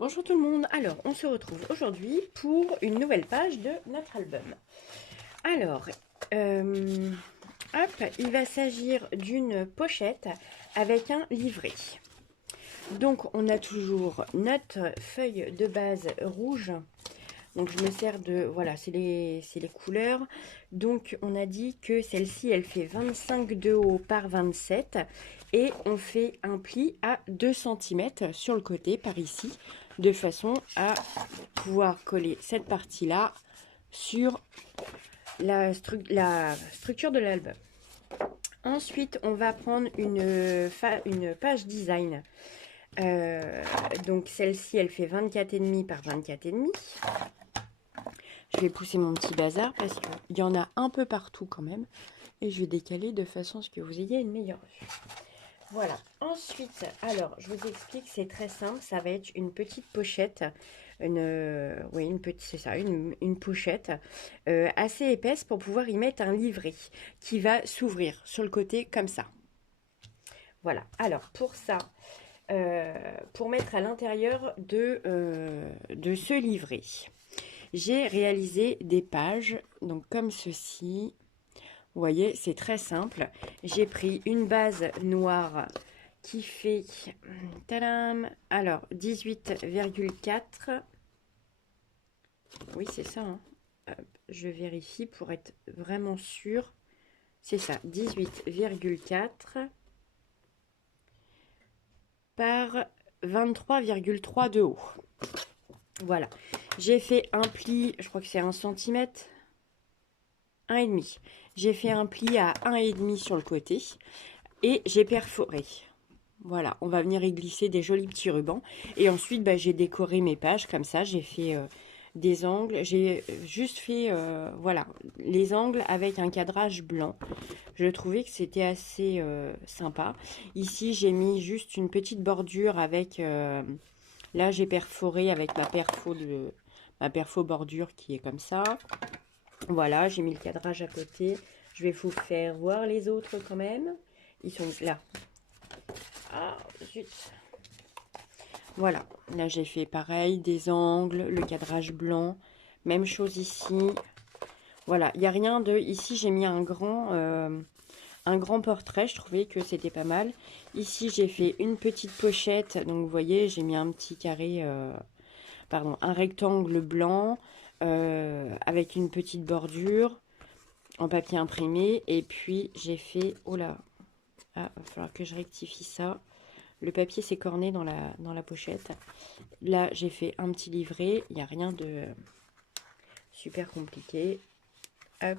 Bonjour tout le monde, alors on se retrouve aujourd'hui pour une nouvelle page de notre album. Alors, hop, il va s'agir d'une pochette avec un livret. Donc on a toujours notre feuille de base rouge. Donc je me sers de, voilà, c'est les couleurs. Donc on a dit que celle-ci, elle fait 25 de haut par 27. Et on fait un pli à 2 cm sur le côté, par ici, de façon à pouvoir coller cette partie-là sur la structure de l'album. Ensuite, on va prendre une page design. Donc celle-ci, elle fait 24,5 par 24,5. Je vais pousser mon petit bazar parce qu'il y en a un peu partout quand même. Et je vais décaler de façon à ce que vous ayez une meilleure vue. Voilà. Ensuite, alors, je vous explique, c'est très simple. Ça va être une petite pochette. C'est ça, une pochette assez épaisse pour pouvoir y mettre un livret qui va s'ouvrir sur le côté comme ça. Voilà. Alors, pour ça, pour mettre à l'intérieur de ce livret, j'ai réalisé des pages, donc comme ceci. Vous voyez, c'est très simple. J'ai pris une base noire qui fait, tadam, alors 18,4. Oui, c'est ça. Hein. Je vérifie pour être vraiment sûr. C'est ça, 18,4 par 23,3 de haut. Voilà. J'ai fait un pli, je crois que c'est 1 cm. 1,5. J'ai fait un pli à 1,5 sur le côté et j'ai perforé. Voilà, on va venir y glisser des jolis petits rubans. Et ensuite, j'ai décoré mes pages comme ça. J'ai fait des angles. J'ai juste fait, voilà, les angles avec un cadrage blanc. Je trouvais que c'était assez sympa. Ici, j'ai mis juste une petite bordure avec... là, j'ai perforé avec ma perfo bordure qui est comme ça. Voilà, j'ai mis le cadrage à côté. Je vais vous faire voir les autres quand même. Ils sont là. Ah, zut. Voilà, là j'ai fait pareil, des angles, le cadrage blanc. Même chose ici. Voilà, il n'y a rien de... Ici j'ai mis un grand portrait, je trouvais que c'était pas mal. Ici j'ai fait une petite pochette. Donc vous voyez, j'ai mis un petit carré... un rectangle blanc avec une petite bordure en papier imprimé. Et puis j'ai fait... Oh là, ah, il va falloir que je rectifie ça. Le papier s'est corné dans la pochette. Là, j'ai fait un petit livret. Il n'y a rien de super compliqué. Hop.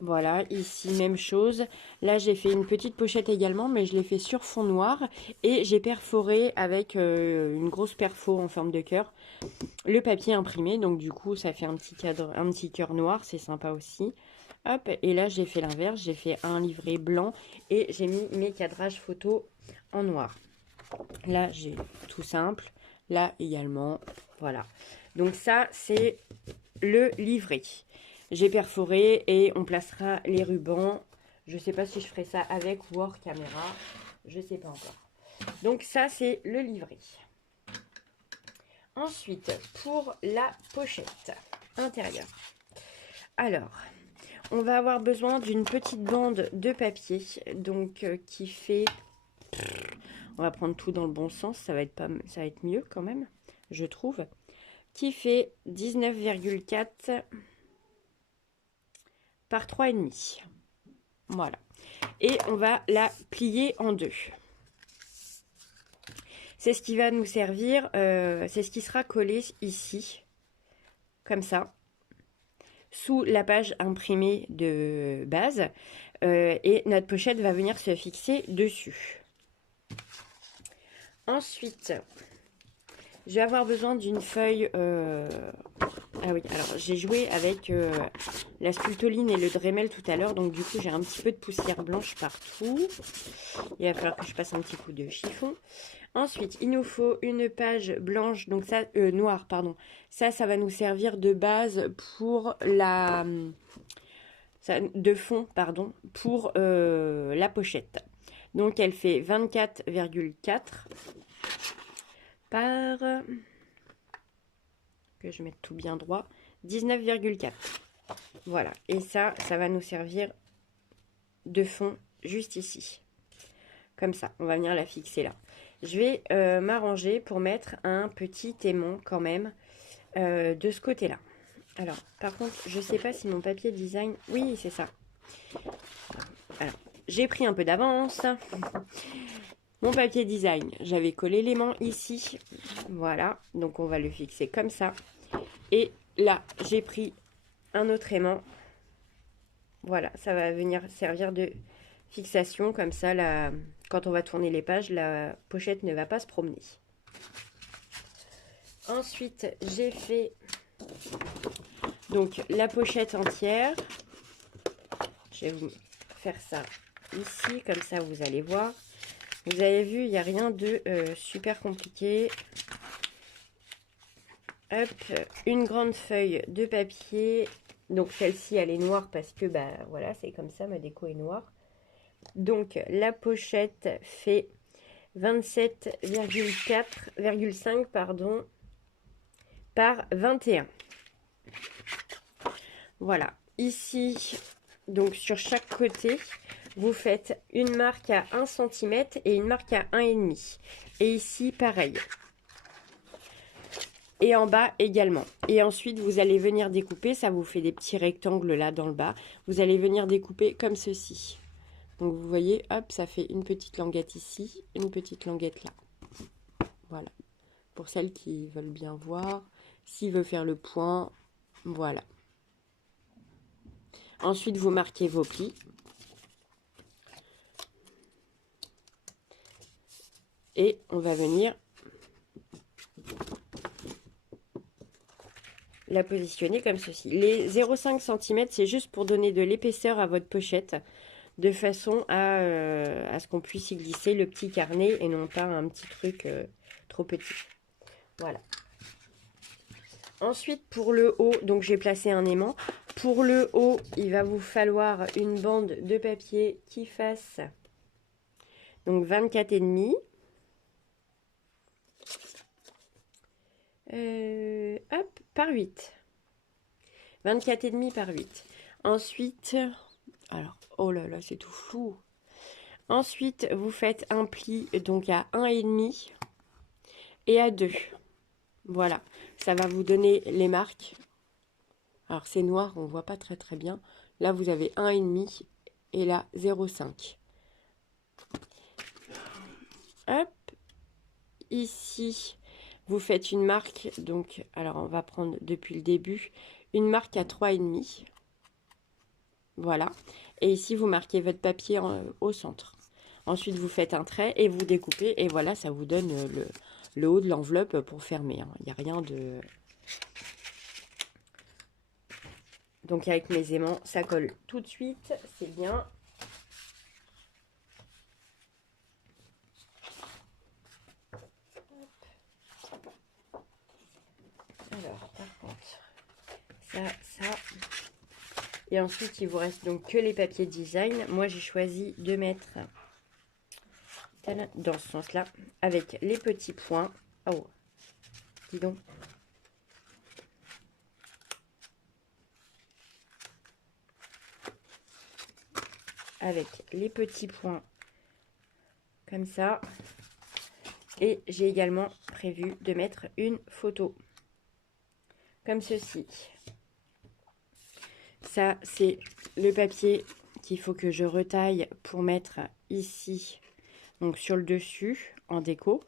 Voilà, ici, même chose. Là, j'ai fait une petite pochette également, mais je l'ai fait sur fond noir. Et j'ai perforé avec une grosse perfo en forme de cœur le papier imprimé. Donc, du coup, ça fait un petit cadre, un petit cœur noir. C'est sympa aussi. Hop, et là, j'ai fait l'inverse. J'ai fait un livret blanc et j'ai mis mes cadrages photos en noir. Là, j'ai tout simple. Là également. Voilà. Donc ça, c'est le livret. J'ai perforé et on placera les rubans. Je ne sais pas si je ferai ça avec ou hors caméra. Je ne sais pas encore. Donc ça, c'est le livret. Ensuite, pour la pochette intérieure. Alors, on va avoir besoin d'une petite bande de papier. Donc, qui fait... On va prendre tout dans le bon sens. Ça va être mieux quand même, je trouve. Qui fait 19,4 par 3,5. Voilà. Et on va la plier en deux. C'est ce qui va nous servir, c'est ce qui sera collé ici, comme ça, sous la page imprimée de base. Et notre pochette va venir se fixer dessus. Ensuite, je vais avoir besoin d'une feuille... Ah oui, alors j'ai joué avec la sculptoline et le Dremel tout à l'heure. Donc du coup, j'ai un petit peu de poussière blanche partout. Il va falloir que je passe un petit coup de chiffon. Ensuite, il nous faut une page blanche, donc ça, noire, pardon. Ça va nous servir de base pour de fond, pardon, pour la pochette. Donc elle fait 24,4 par, que je mette tout bien droit, 19,4. Voilà, et ça va nous servir de fond juste ici. Comme ça, on va venir la fixer là. Je vais m'arranger pour mettre un petit aimant quand même de ce côté-là. Alors, par contre, je sais pas si mon papier design... Oui, c'est ça. Alors, j'ai pris un peu d'avance. Mon papier design, j'avais collé l'aimant ici. Voilà, donc on va le fixer comme ça. Et là, j'ai pris un autre aimant. Voilà, ça va venir servir de fixation. Comme ça, là, quand on va tourner les pages, la pochette ne va pas se promener. Ensuite, j'ai fait donc la pochette entière. Je vais vous faire ça ici, comme ça vous allez voir. Vous avez vu, il n'y a rien de super compliqué. Hop, une grande feuille de papier. Donc celle-ci, elle est noire parce que, bah voilà, c'est comme ça, ma déco est noire. Donc la pochette fait 27,4,5 pardon, par 21. Voilà, ici, donc sur chaque côté, vous faites une marque à 1 cm et une marque à 1,5. Et ici, pareil. Et en bas également. Et ensuite, vous allez venir découper. Ça vous fait des petits rectangles là dans le bas. Vous allez venir découper comme ceci. Donc, vous voyez, hop, ça fait une petite languette ici, une petite languette là. Voilà. Pour celles qui veulent bien voir. S'il veut faire le point, voilà. Ensuite, vous marquez vos plis. Et on va venir la positionner comme ceci. Les 0,5 cm, c'est juste pour donner de l'épaisseur à votre pochette, de façon à ce qu'on puisse y glisser le petit carnet et non pas un petit truc trop petit. Voilà. Ensuite, pour le haut, donc j'ai placé un aimant. Pour le haut, il va vous falloir une bande de papier qui fasse donc 24,5. Hop, par 8. 24,5 par 8. Ensuite, alors, oh là là, c'est tout flou. Ensuite, vous faites un pli donc à 1,5 et à 2. Voilà, ça va vous donner les marques. Alors, c'est noir, on ne voit pas très très bien. Là, vous avez 1,5 et là, 0,5. Hop, ici, vous faites une marque. Donc, alors, on va prendre depuis le début. Une marque à 3,5. Voilà. Et ici, vous marquez votre papier au centre. Ensuite, vous faites un trait et vous découpez. Et voilà, ça vous donne le haut de l'enveloppe pour fermer. Il n'y a rien de... Donc, avec mes aimants, ça colle tout de suite. C'est bien. Alors, par contre, ça... Et ensuite, il vous reste donc que les papiers design. Moi, j'ai choisi de mettre dans ce sens-là, avec les petits points. Oh, dis donc. Avec les petits points comme ça. Et j'ai également prévu de mettre une photo comme ceci. Ça, c'est le papier qu'il faut que je retaille pour mettre ici, donc sur le dessus, en déco.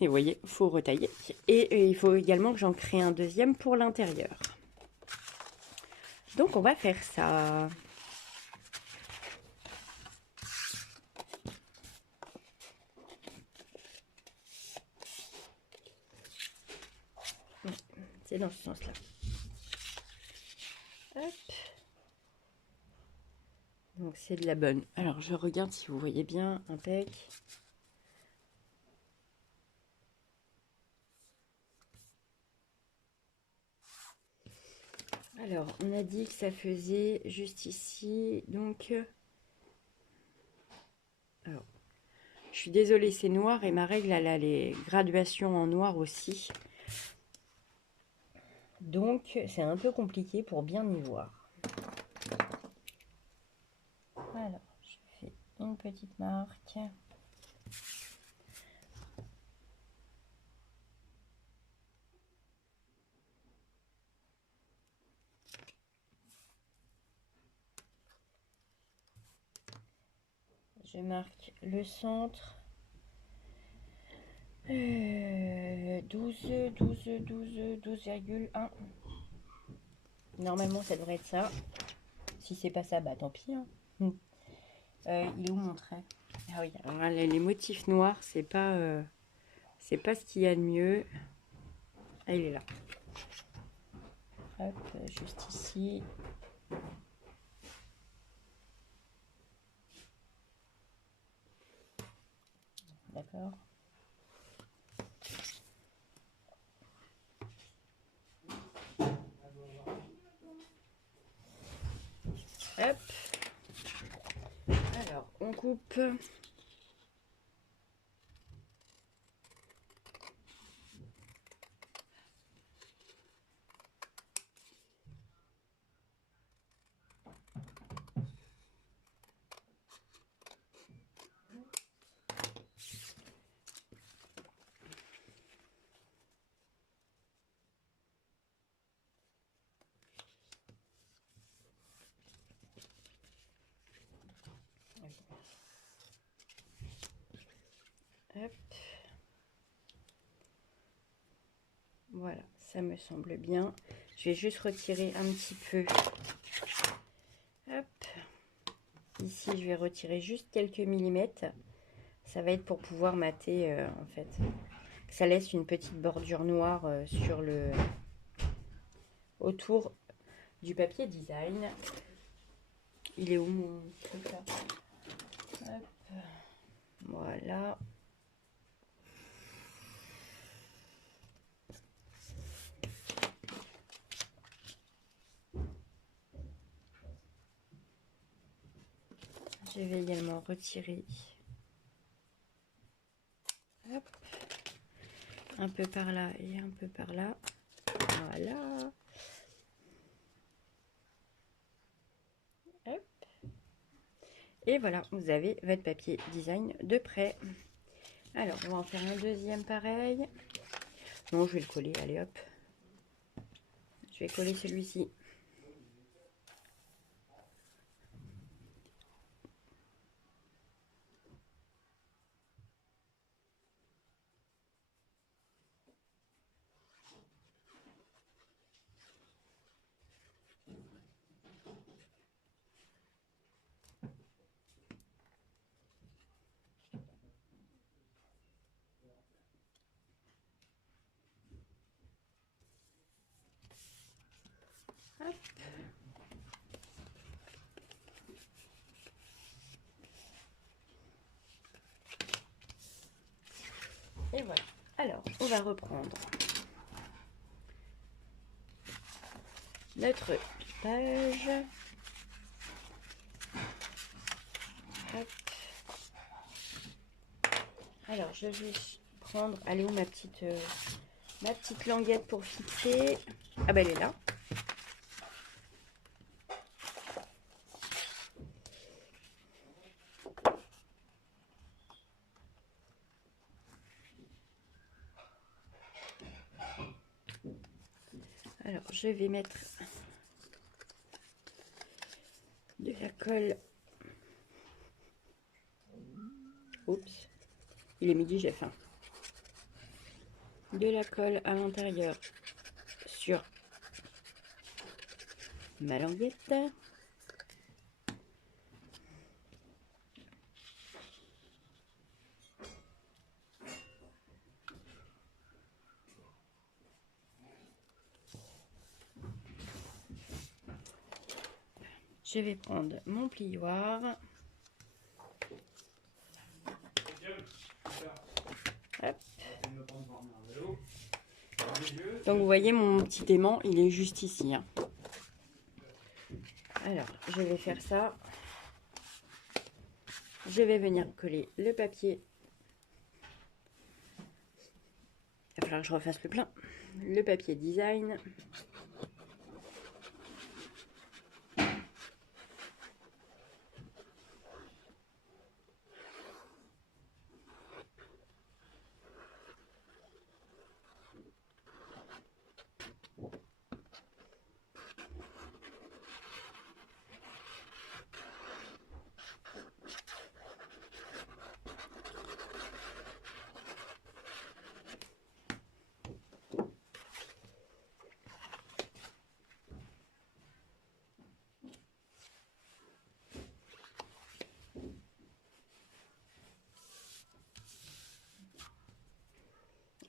Et vous voyez, il faut retailler. Et il faut également que j'en crée un deuxième pour l'intérieur. Donc, on va faire ça. C'est dans ce sens-là. Hop. Donc, c'est de la bonne. Alors, je regarde si vous voyez bien. Impec. Alors, on a dit que ça faisait juste ici. Donc, alors, Je suis désolée, c'est noir et ma règle, elle a les graduations en noir aussi. Donc, c'est un peu compliqué pour bien y voir. Alors, je fais une petite marque. Je marque le centre. 12,1. Normalement, ça devrait être ça. Si c'est pas ça, bah tant pis. Hein. Il est où mon trait? Ah oui, alors là, les motifs noirs, c'est pas ce qu'il y a de mieux. Ah, il est là. Hop, juste ici. D'accord. Hop. Alors, on coupe. Hop. Voilà, ça me semble bien. Je vais juste retirer un petit peu. Hop. Ici, je vais retirer juste quelques millimètres. Ça va être pour pouvoir mater, en fait. Ça laisse une petite bordure noire sur le autour du papier design. Il est où mon truc là? Hop. Voilà. Je vais également retirer hop, un peu par là et un peu par là. Voilà. Hop. Et voilà, vous avez votre papier design de prêt. Alors, on va en faire un deuxième pareil. Non, je vais le coller, allez hop. Je vais coller celui-ci. Hop. Et voilà. Alors, on va reprendre notre page. Hop. Alors, je vais prendre... Allez, où ma petite languette pour fixer? Ah bah elle est là. Alors, je vais mettre de la colle. Oups, il est midi, j'ai faim. De la colle à l'intérieur sur ma languette. Je vais prendre mon plioir. Hop. Donc vous voyez mon petit aimant, il est juste ici. Hein. Alors, je vais faire ça. Je vais venir coller le papier va falloir que je refasse le plein. Le papier design.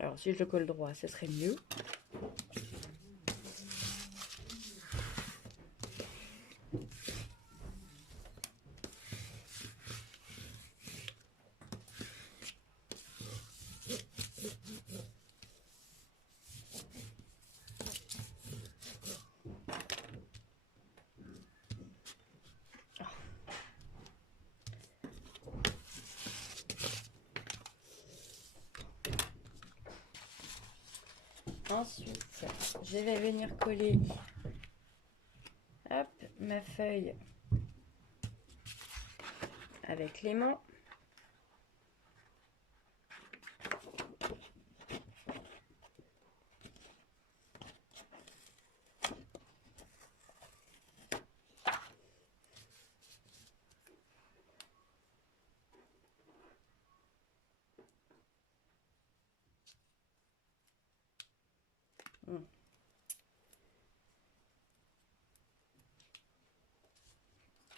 Alors, si je le colle droit, ce serait mieux. Ensuite, je vais venir coller hop, ma feuille avec l'aimant.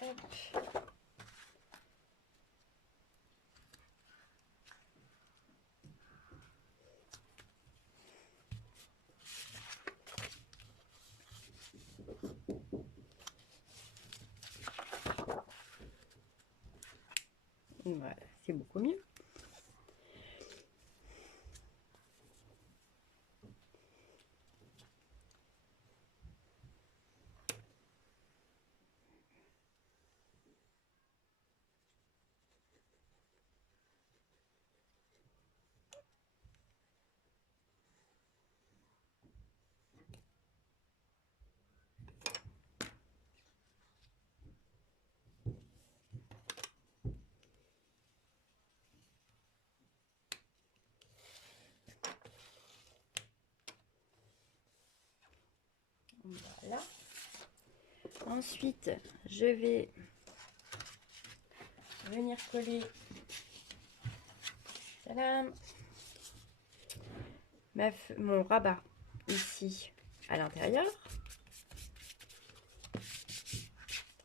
Hop. Voilà, c'est beaucoup mieux. Voilà. Ensuite, je vais venir coller tadam, mon rabat ici à l'intérieur.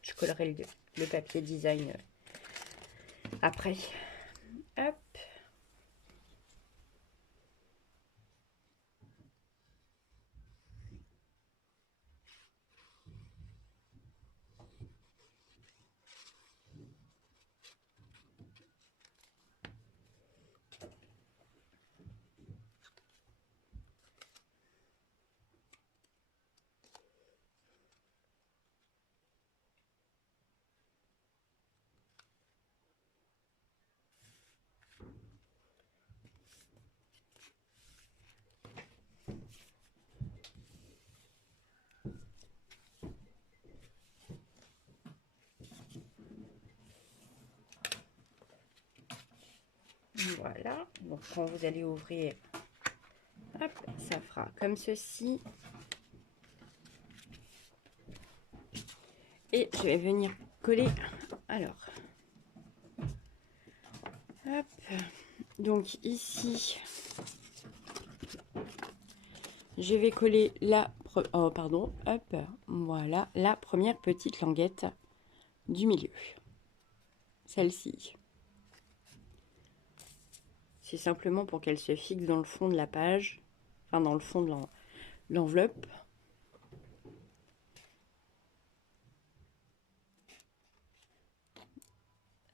Je collerai le papier design après. Hop. Voilà, donc quand vous allez ouvrir, hop, ça fera comme ceci. Et je vais venir coller, alors, hop, donc ici, je vais coller hop, voilà, la première petite languette du milieu, celle-ci. C'est simplement pour qu'elle se fixe dans le fond de la page, enfin dans le fond de l'enveloppe.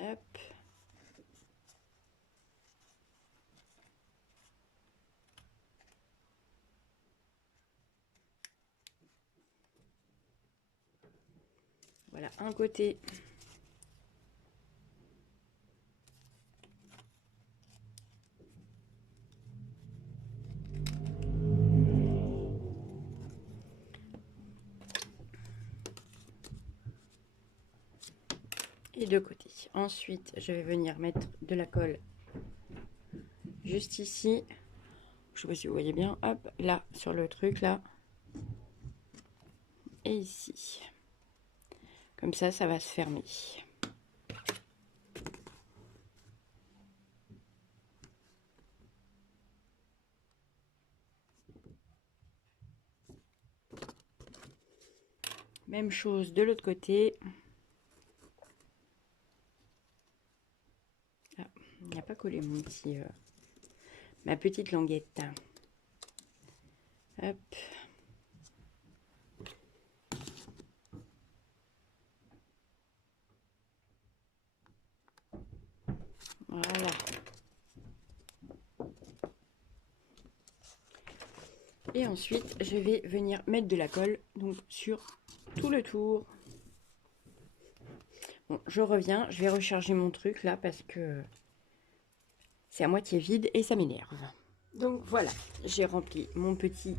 Hop. Voilà, un côté. les deux côtés. Ensuite, je vais venir mettre de la colle juste ici. Je sais pas si vous voyez bien. Hop, là, sur le truc, là. Et ici. Comme ça, ça va se fermer. Même chose de l'autre côté. Ah, il n'y a pas collé mon petit, ma petite languette. Hop. Voilà. Et ensuite, je vais venir mettre de la colle donc sur tout le tour. Bon, je reviens, je vais recharger mon truc là parce que c'est à moitié vide et ça m'énerve. Donc voilà, j'ai rempli mon petit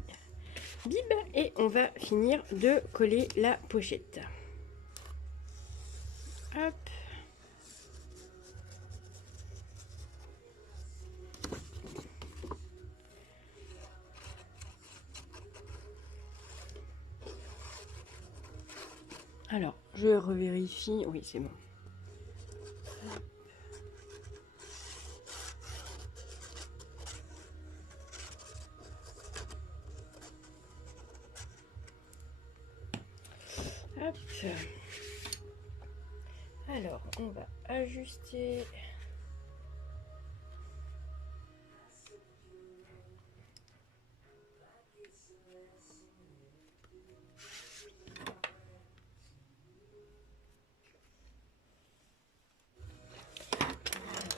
bib et on va finir de coller la pochette. Hop. Alors, je revérifie. Oui, c'est bon. Hop. Alors, on va ajuster.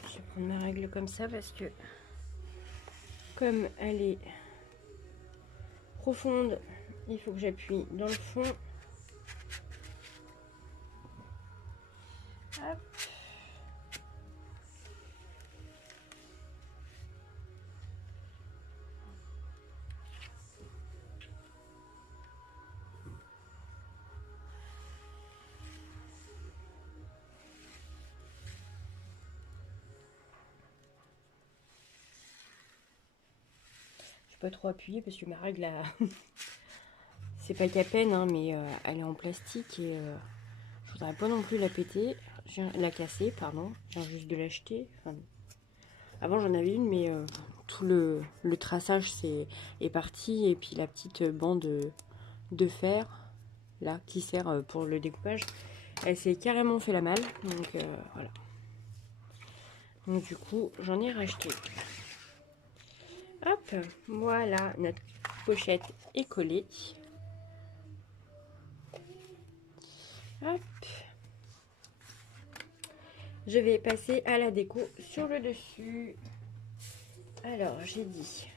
Je vais prendre ma règle comme ça parce que comme elle est profonde, il faut que j'appuie dans le fond. Hop. Pas trop appuyer parce que ma règle a... c'est pas qu'à peine hein, mais elle est en plastique et je voudrais pas non plus la péter, la casser pardon, je viens juste de l'acheter. Enfin, avant j'en avais une mais tout le traçage est parti et puis la petite bande de fer là qui sert pour le découpage elle s'est carrément fait la malle donc voilà, donc du coup j'en ai racheté. Hop, voilà, notre pochette est collée. Hop. Je vais passer à la déco sur le dessus. Alors, j'ai dit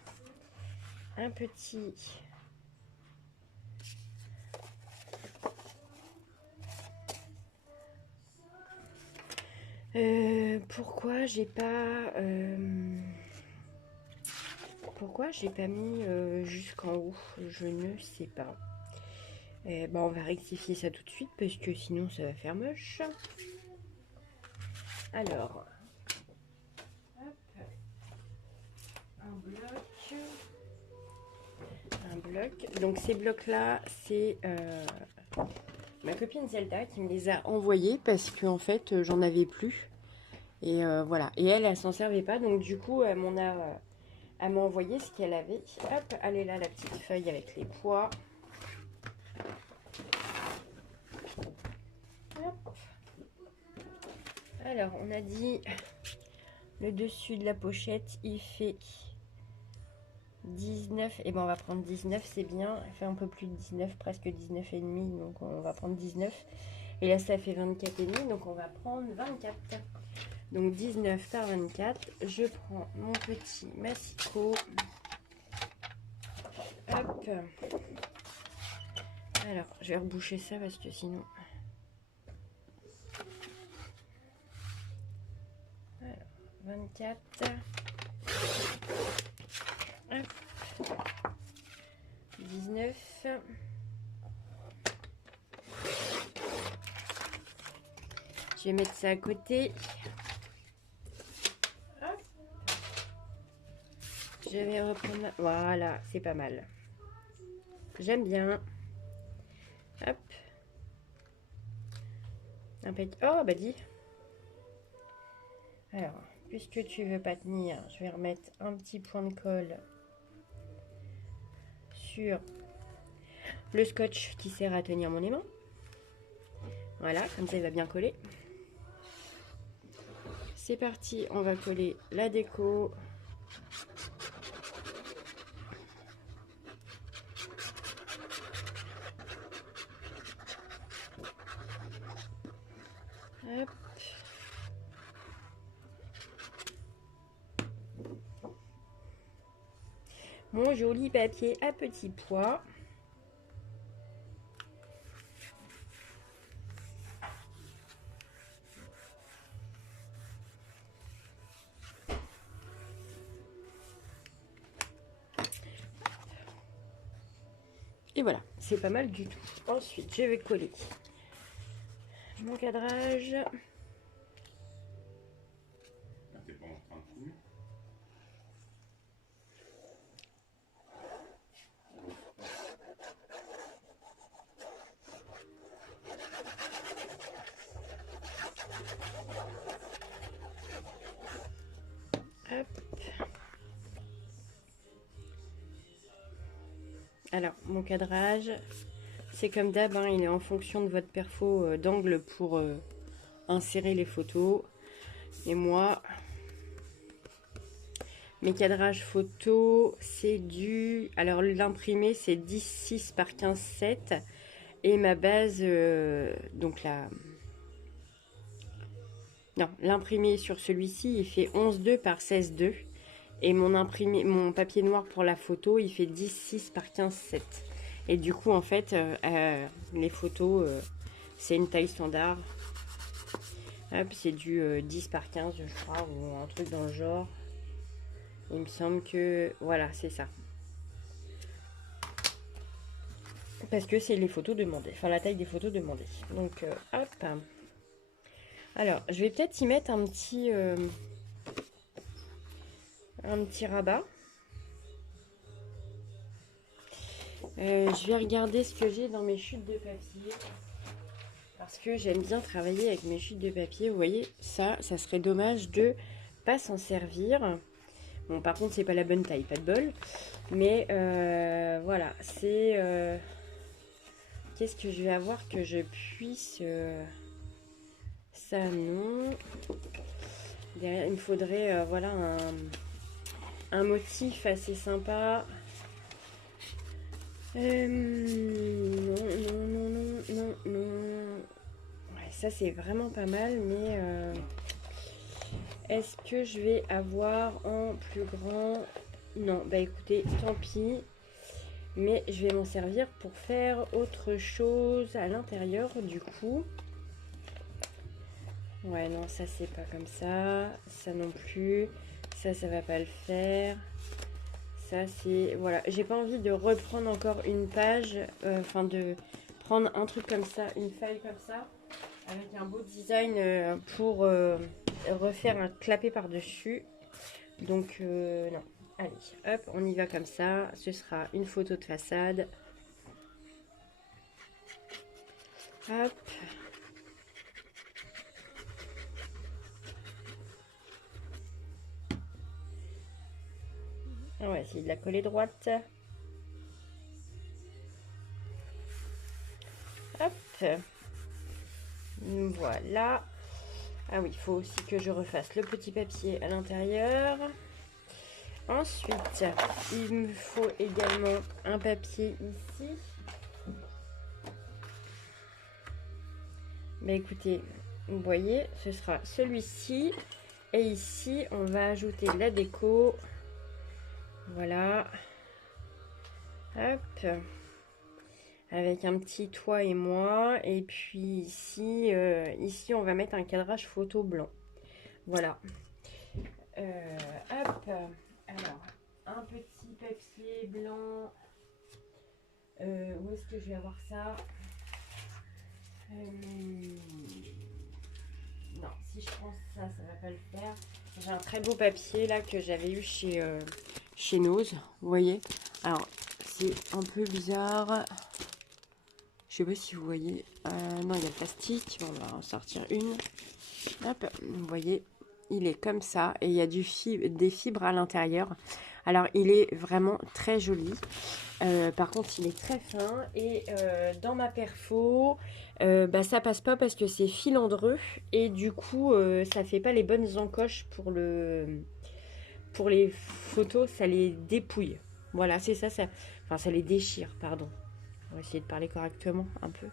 un petit... pourquoi j'ai pas... pourquoi j'ai pas mis jusqu'en haut? Je ne sais pas. Bon, on va rectifier ça tout de suite parce que sinon ça va faire moche. Alors, hop, un bloc. Donc ces blocs là, c'est ma copine Zelda qui me les a envoyés parce que en fait j'en avais plus. Et voilà. Et elle s'en servait pas. Donc du coup, elle m'a envoyé ce qu'elle avait. Hop, elle est là la petite feuille avec les poids. Hop. Alors, on a dit le dessus de la pochette, il fait 19. Et ben on va prendre 19, c'est bien. Il fait un peu plus de 19, presque 19 et demi. Donc on va prendre 19. Et là, ça fait 24 et demi. Donc on va prendre 24. Donc 19 par 24. Je prends mon petit massicot. Hop. Alors, je vais reboucher ça parce que sinon... Alors, 24. Hop. 19. vais mettre ça à côté. Hop. Je vais reprendre... Voilà, c'est pas mal. J'aime bien. Hop. Un petit... Oh, bah dis. Alors, puisque tu veux pas tenir, je vais remettre un petit point de colle sur le scotch qui sert à tenir mon aimant. Voilà, comme ça il va bien coller. C'est parti, on va coller la déco. Hop. Mon joli papier à petits pois. Et voilà, c'est pas mal du tout. Ensuite, je vais coller mon cadrage. Hop. Alors, mon cadrage, c'est comme d'hab, hein, il est en fonction de votre perfo d'angle pour insérer les photos. Et moi, mes cadrages photos, c'est du... Alors, l'imprimé, c'est 10,6 par 15,7. Et ma base, donc la... Non, l'imprimé sur celui-ci, il fait 11,2 par 16,2. Et mon imprimé, mon papier noir pour la photo, il fait 10,6 par 15,7. Et du coup, en fait, les photos, c'est une taille standard. Hop, c'est du 10 par 15, je crois, ou un truc dans le genre. Il me semble que... Voilà, c'est ça. Parce que c'est les photos demandées. Enfin, la taille des photos demandées. Donc, hop. Alors, je vais peut-être y mettre un petit rabat. Je vais regarder ce que j'ai dans mes chutes de papier. Parce que j'aime bien travailler avec mes chutes de papier. Vous voyez, ça serait dommage de pas s'en servir. Bon, par contre, c'est pas la bonne taille, pas de bol. Mais voilà, c'est... Qu'est-ce que je vais avoir que je puisse... Ça, non. Derrière, il me faudrait, voilà, un motif assez sympa. Non, non, non, non, non, non. Ouais, ça, c'est vraiment pas mal, mais... Est-ce que je vais avoir en plus grand? Non, bah écoutez, tant pis. Mais je vais m'en servir pour faire autre chose à l'intérieur, du coup. Ouais, non, ça, c'est pas comme ça. Ça non plus. Ça va pas le faire. Ça, c'est... Voilà, j'ai pas envie de reprendre encore une page. Enfin, de prendre un truc comme ça, une feuille comme ça, avec un beau design pour refaire un clapet par-dessus. Donc, non. Allez, hop, on y va comme ça. Ce sera une photo de façade. Hop. On va essayer de la coller droite. Hop. Voilà. Ah oui, il faut aussi que je refasse le petit papier à l'intérieur. Ensuite, il me faut également un papier ici. Mais écoutez, vous voyez, ce sera celui-ci. Et ici, on va ajouter la déco. Voilà. Hop. Avec un petit toi et moi. Et puis ici, ici on va mettre un cadrage photo blanc. Voilà. Hop. Alors, un petit papier blanc. Où est-ce que je vais avoir ça? Non, si je prends ça, ça va pas le faire. J'ai un très beau papier là que j'avais eu chez Nose, vous voyez. Alors, c'est un peu bizarre. Je sais pas si vous voyez. Non, il y a le plastique. Bon, on va en sortir une. Hop, vous voyez, il est comme ça et il y a des fibres à l'intérieur. Alors, il est vraiment très joli. Par contre, il est très fin et dans ma perfo, bah, ça passe pas parce que c'est filandreux et du coup, ça fait pas les bonnes encoches pour les photos, ça les dépouille. Voilà, c'est ça, enfin, ça les déchire, pardon. On va essayer de parler correctement un peu.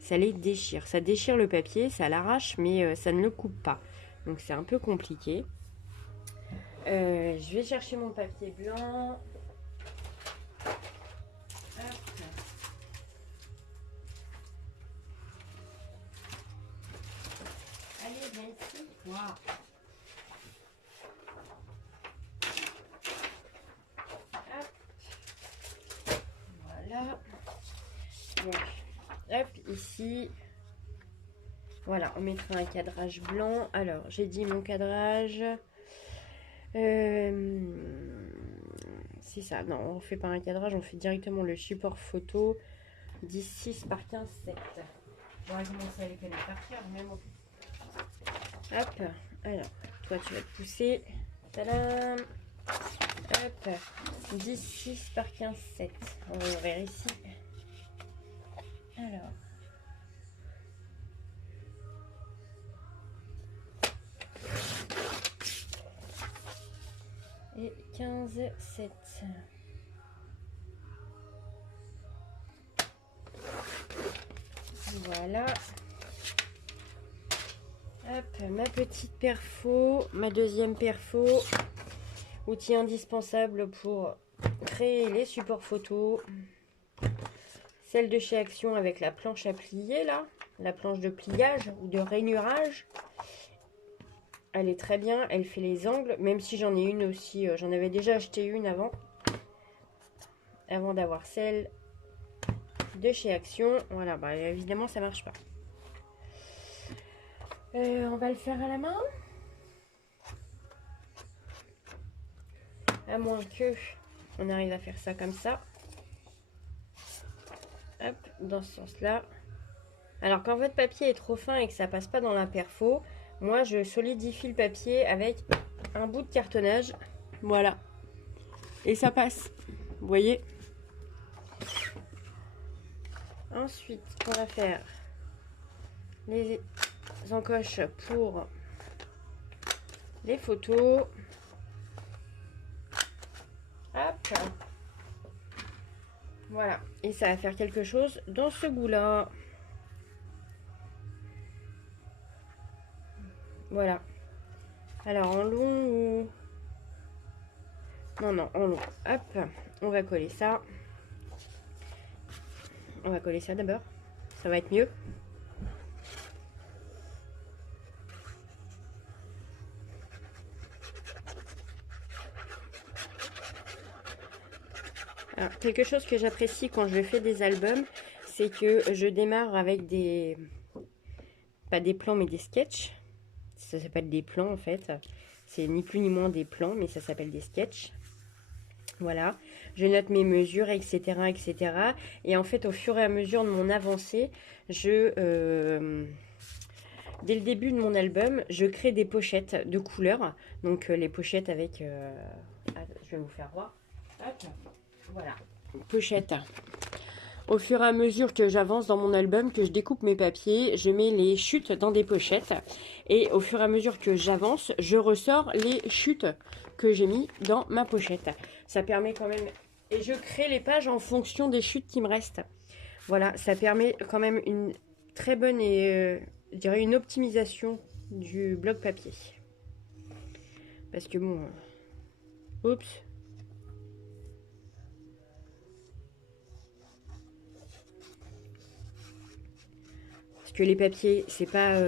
Ça les déchire. Ça déchire le papier, ça l'arrache, mais ça ne le coupe pas. Donc c'est un peu compliqué. Je vais chercher mon papier blanc. Hop. Allez, viens ici. Wow. Hop. Voilà. Donc, hop, ici. Voilà, on mettra un cadrage blanc. Alors, j'ai dit mon cadrage. C'est ça. Non, on ne fait pas un cadrage, on fait directement le support photo. 10,6 par 15,7. On va commencer avec les par cœur, mais bon. Hop. Alors, toi, tu vas te pousser. Tadam. Hop. 10,6 par 15,7. On va ouvrir ici. Alors. Et 15,7. Voilà. Hop, ma petite perfo, ma deuxième perfo. Outil indispensable pour créer les supports photos. Celle de chez Action avec la planche à plier là. La planche de pliage ou de rainurage. Elle est très bien, elle fait les angles, même si j'en ai une aussi, j'en avais déjà acheté une avant d'avoir celle de chez Action. Voilà, bah évidemment ça marche pas. On va le faire à la main. À moins que on arrive à faire ça comme ça. Hop, dans ce sens-là. Alors quand votre papier est trop fin et que ça passe pas dans la perfo, moi je solidifie le papier avec un bout de cartonnage. Voilà. Et ça passe. Vous voyez? Ensuite, on va faire les encoches pour les photos. Hop. Voilà. Et ça va faire quelque chose dans ce goût-là. Voilà. Alors, en long ou... Non, en long. Hop. On va coller ça. On va coller ça d'abord. Ça va être mieux. Alors, quelque chose que j'apprécie quand je fais des albums, c'est que je démarre avec pas des plans, mais des sketchs. Ça s'appelle des plans en fait. C'est ni plus ni moins des plans, mais ça s'appelle des sketchs. Voilà, je note mes mesures, etc., etc. Et en fait, au fur et à mesure de mon avancée, dès le début de mon album, je crée des pochettes de couleurs. Donc, les pochettes avec... je vais vous faire voir. Hop, voilà, pochette. Au fur et à mesure que j'avance dans mon album, que je découpe mes papiers, je mets les chutes dans des pochettes. Et au fur et à mesure que j'avance, je ressors les chutes que j'ai mis dans ma pochette. Ça permet quand même... Et je crée les pages en fonction des chutes qui me restent. Voilà, ça permet quand même une très bonne et, je dirais, une optimisation du bloc papier. Parce que bon... Oups. Parce que les papiers, c'est pas...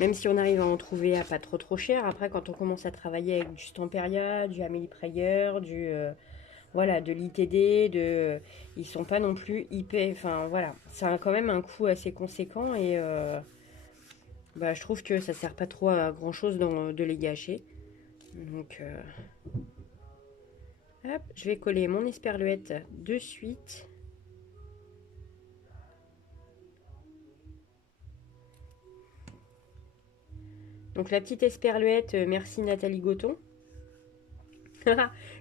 Même si on arrive à en trouver à pas trop cher, après quand on commence à travailler avec du Stamperia, du Amélie Prayer, voilà, de l'ITD, ils sont pas non plus hyper, enfin voilà, ça a quand même un coût assez conséquent et bah, je trouve que ça sert pas trop à grand chose de les gâcher. Donc, hop, je vais coller mon esperluette de suite. Donc la petite esperluette, merci Nathalie Goton.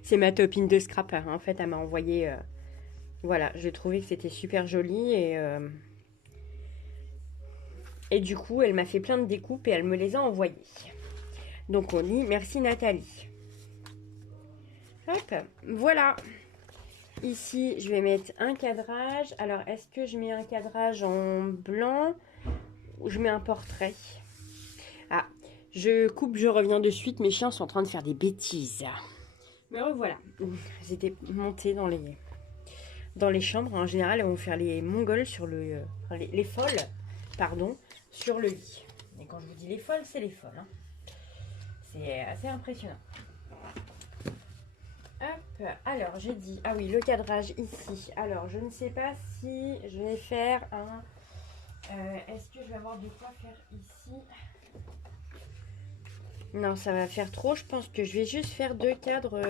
C'est ma copine de scrap. En fait, elle m'a envoyé... voilà, j'ai trouvé que c'était super joli et du coup, elle m'a fait plein de découpes et elle me les a envoyées. Donc on dit merci Nathalie. Hop, voilà. Ici, je vais mettre un cadrage. Alors, est-ce que je mets un cadrage en blanc ou je mets un portrait? Ah, je coupe, je reviens de suite. Mes chiens sont en train de faire des bêtises. Mais revoilà. Ils étaient montés dans les chambres. En général, elles vont faire les mongols sur le... les folles, pardon, sur le lit. Et quand je vous dis les folles, c'est les folles. Hein. C'est assez impressionnant. Hop, alors j'ai dit, ah oui, le cadrage ici. Alors, je ne sais pas si je vais faire un... est-ce que je vais avoir de quoi faire ici? Non, ça va faire trop. Je pense que je vais juste faire deux cadres...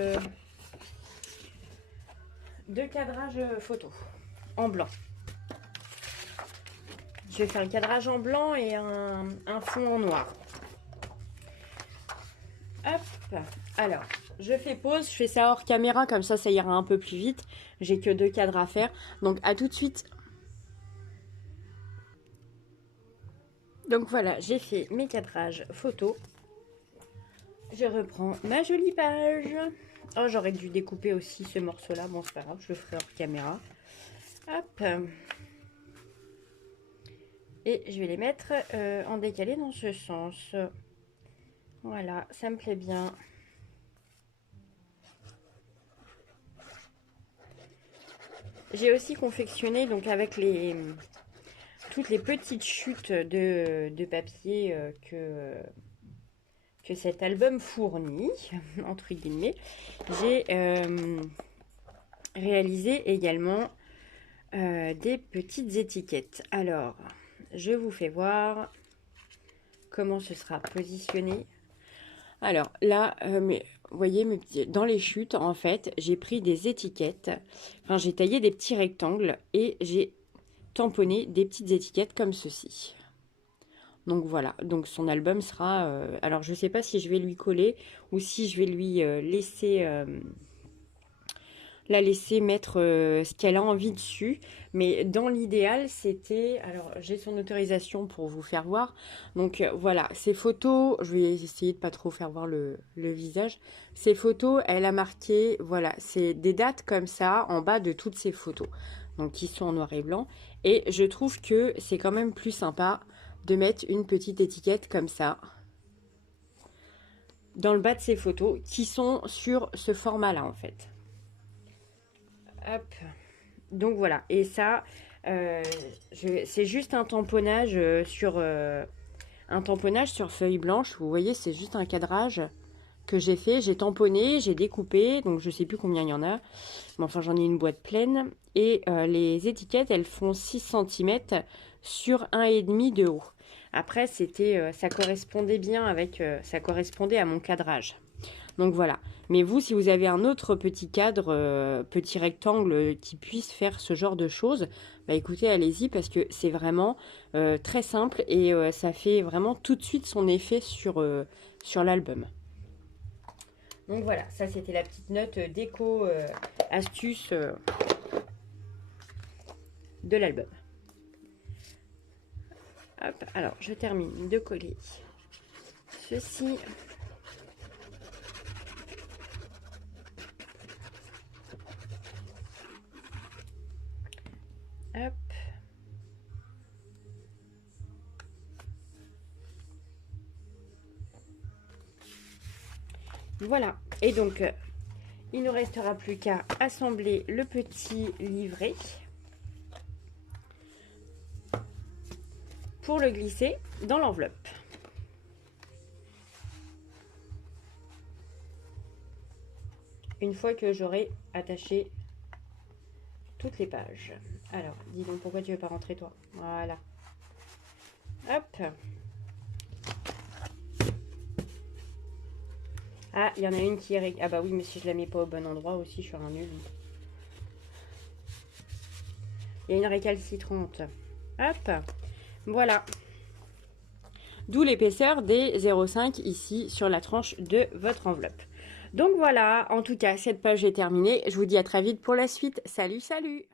deux cadrages photo en blanc. Je vais faire un cadrage en blanc et un fond en noir. Hop, alors, je fais pause, je fais ça hors caméra, comme ça ira un peu plus vite. J'ai que deux cadres à faire, donc à tout de suite. Donc voilà, j'ai fait mes cadrages photos. Je reprends ma jolie page. Oh, j'aurais dû découper aussi ce morceau-là. Bon, c'est pas grave, je le ferai hors caméra. Hop. Et je vais les mettre en décalé dans ce sens. Voilà, ça me plaît bien. J'ai aussi confectionné donc avec toutes les petites chutes de papier que cet album fournit, entre guillemets. J'ai réalisé également des petites étiquettes. Alors, je vous fais voir comment ce sera positionné. Alors là, vous voyez, dans les chutes, en fait, j'ai pris des étiquettes. Enfin, j'ai taillé des petits rectangles et j'ai tamponné des petites étiquettes comme ceci. Donc voilà, donc son album sera... alors je ne sais pas si je vais lui coller ou si je vais lui laisser... la laisser mettre ce qu'elle a envie dessus. Mais dans l'idéal, c'était... Alors, j'ai son autorisation pour vous faire voir. Donc, voilà, ces photos... Je vais essayer de pas trop faire voir le visage. Ces photos, elle a marqué... Voilà, c'est des dates comme ça en bas de toutes ces photos. Donc, qui sont en noir et blanc. Et je trouve que c'est quand même plus sympa de mettre une petite étiquette comme ça dans le bas de ces photos qui sont sur ce format-là, en fait. Hop. Donc voilà, et ça, c'est juste un tamponnage sur feuille blanche. Vous voyez, c'est juste un cadrage que j'ai fait. J'ai tamponné, j'ai découpé, donc je sais plus combien il y en a. Mais enfin, j'en ai une boîte pleine. Et les étiquettes, elles font 6 cm sur 1,5 de haut. Après, ça correspondait bien ça correspondait à mon cadrage. Donc voilà. Mais vous, si vous avez un autre petit cadre, petit rectangle qui puisse faire ce genre de choses, bah écoutez, allez-y parce que c'est vraiment très simple et ça fait vraiment tout de suite son effet sur l'album. Donc voilà, ça c'était la petite note déco astuce de l'album. Hop, alors je termine de coller ceci. Hop. Voilà. Et donc, il ne restera plus qu'à assembler le petit livret pour le glisser dans l'enveloppe. Une fois que j'aurai attaché toutes les pages. Alors, dis donc, pourquoi tu veux pas rentrer toi? Voilà. Hop. Ah, il y en a une qui est... Ah bah oui, mais si je la mets pas au bon endroit aussi, je suis un nul. Il y a une récalcitrante. Hop, voilà. D'où l'épaisseur des 0,5 ici sur la tranche de votre enveloppe. Donc voilà, en tout cas, cette page est terminée. Je vous dis à très vite pour la suite. Salut, salut!